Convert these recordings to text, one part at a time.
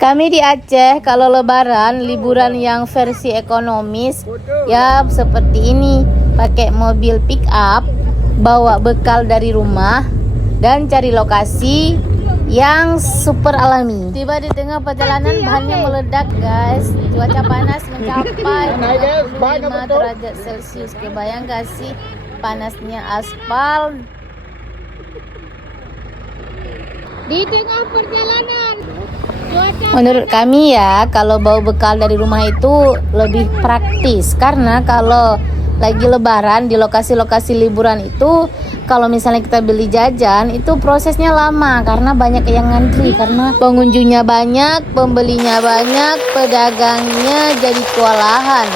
Kami di Aceh kalau lebaran liburan yang versi ekonomis ya seperti ini, pakai mobil pick up, bawa bekal dari rumah dan cari lokasi yang super alami. Tiba di tengah perjalanan bahannya meledak guys. Cuaca panas mencapai 45 derajat Celcius. Kebayang gak sih panasnya aspal di tengah perjalanan. Menurut kami ya, kalau bawa bekal dari rumah itu lebih praktis. Karena kalau lagi lebaran di lokasi-lokasi liburan itu, kalau misalnya kita beli jajan itu prosesnya lama karena banyak yang ngantri, karena pengunjungnya banyak, pembelinya banyak, pedagangnya jadi kewalahan.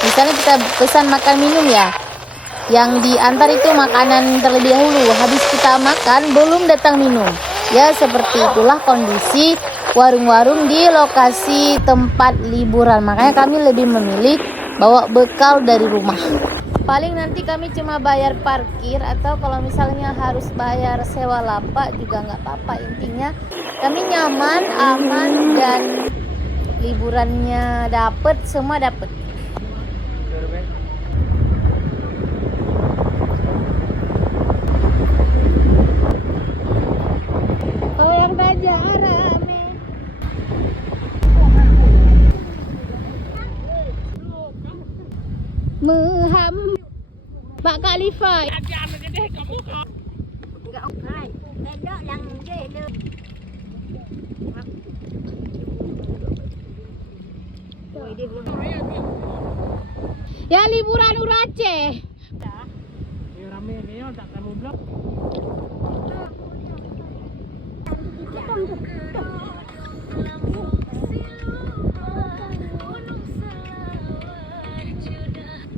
Misalnya kita pesan makan minum ya, yang diantar itu makanan terlebih dahulu, habis kita makan belum datang minum. Ya seperti itulah kondisi warung-warung di lokasi tempat liburan. Makanya kami lebih memilih bawa bekal dari rumah. Paling nanti kami cuma bayar parkir, atau kalau misalnya harus bayar sewa lapak juga nggak apa-apa. Intinya kami nyaman, aman, dan liburannya dapet, semua dapet. Oh yang raja rame. Meham Pak Khalifah. Ya liburan Aceh. Rame ni tak tamu blok.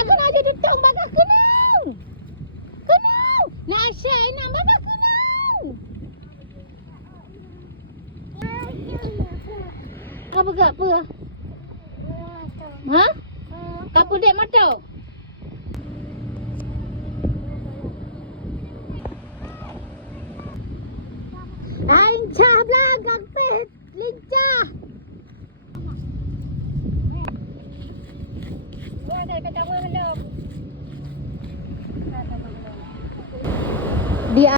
Aku nak jadi tong bakal kenang. Kenang. Nak share nak bakal kenang. Kau begak apa? Ha? Kau dek mata? Lincah belakang pet, lincah. Dia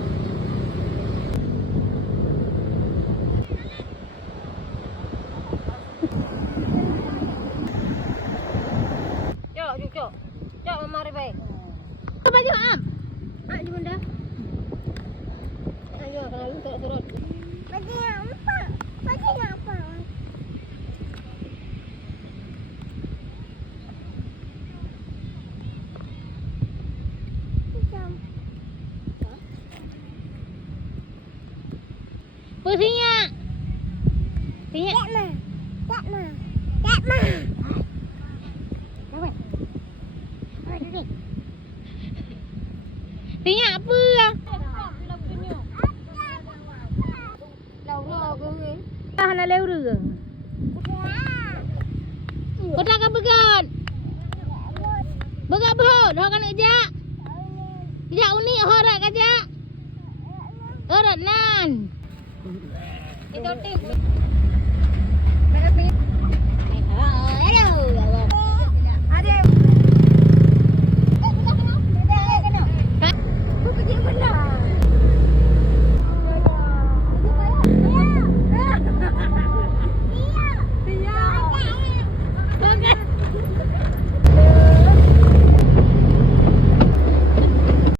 Cok, mari baik. Baju am. Di bunda. Ayo, kalau turun. Baju apa? Baju apa? Pusingnya. Tinggal. Tak ma. Tinggal apa? Nak lewat ke? Kau tak akan begat? Begat behot, kau akan kejak? Kejak unik, horat kejak? Horat nan. Itu tip.